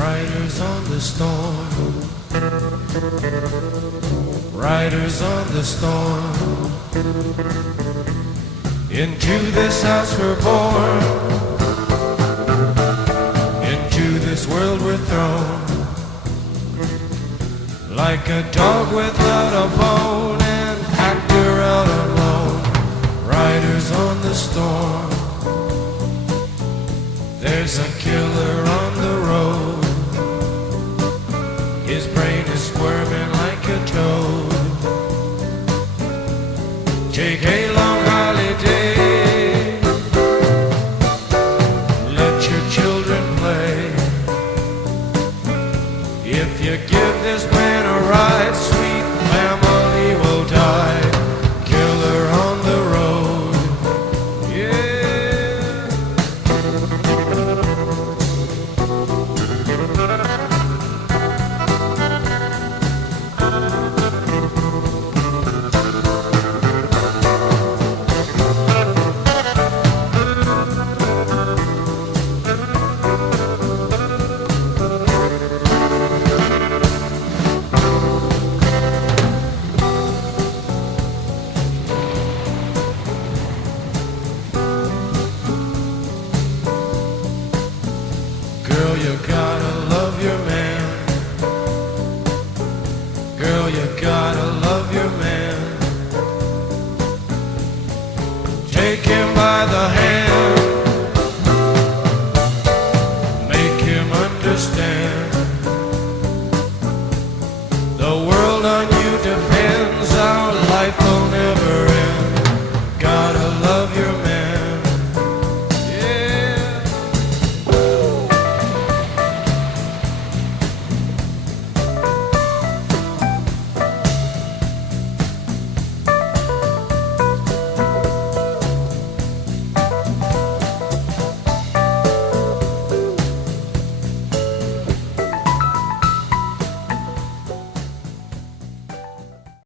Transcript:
Riders on the storm, riders on the storm. Into this house we're born, into this world we're thrown. Like a dog without a bone, an actor out alone. Riders on the storm. There's a killer on the road. His brain is squirming like a toad. Take a long holiday. Let your children play. If you give this